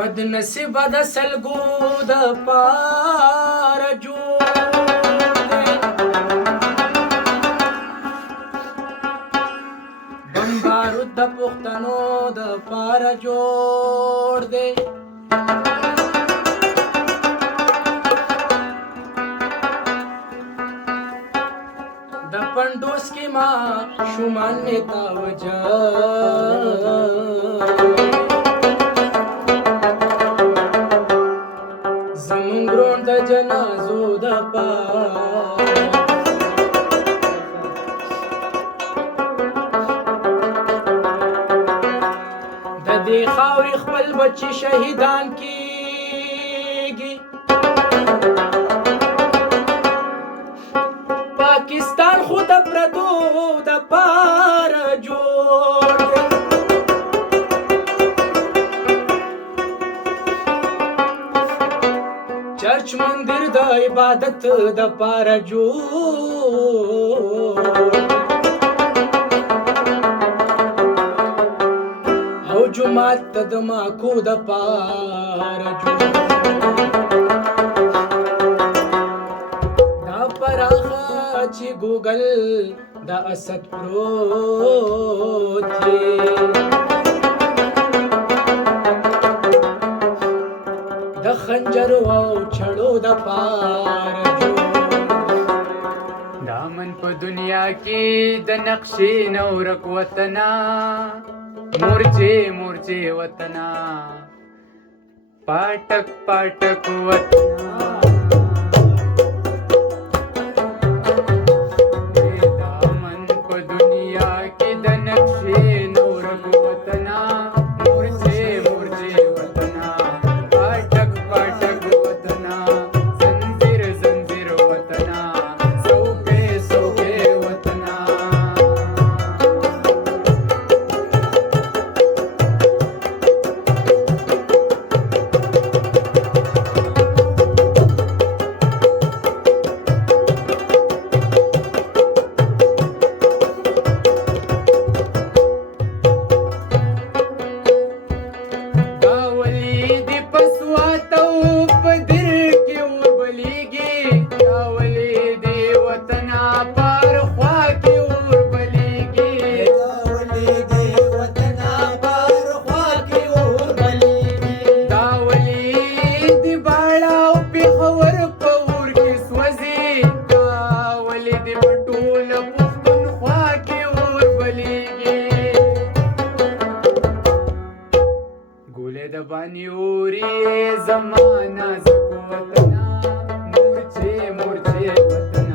بد نصیب د سلګو د پار جوړ دی بم بارود د پښتنو د پار جوړ دی د پندوس کې ما شومان نتا وجه زمونږ د جنازو د پار د دې خاورې خپل بچي شهیدان کیږي پاکستان خو د پردو د پار جوړ دی چرچ مندر د عبادت د پار جوړ او جمعات ته د ماکو د پار جوړ دا پراخه چې ګوګل د اسد پروت دی د خنجر او چړو د پار دامن په دنیا کې د نقشې نورک وطنا مورچه مورچه وطنا پاټک پاټک وطنا دامن په دنیا کې د نقشې نورک وطنا مورچه مورچه وطنا پاټک پاټک وطنا زنجیر زنجیر وطنا سوکے سوکے وطنا زمانہ زکو وطنا مورچے مورچے وطنا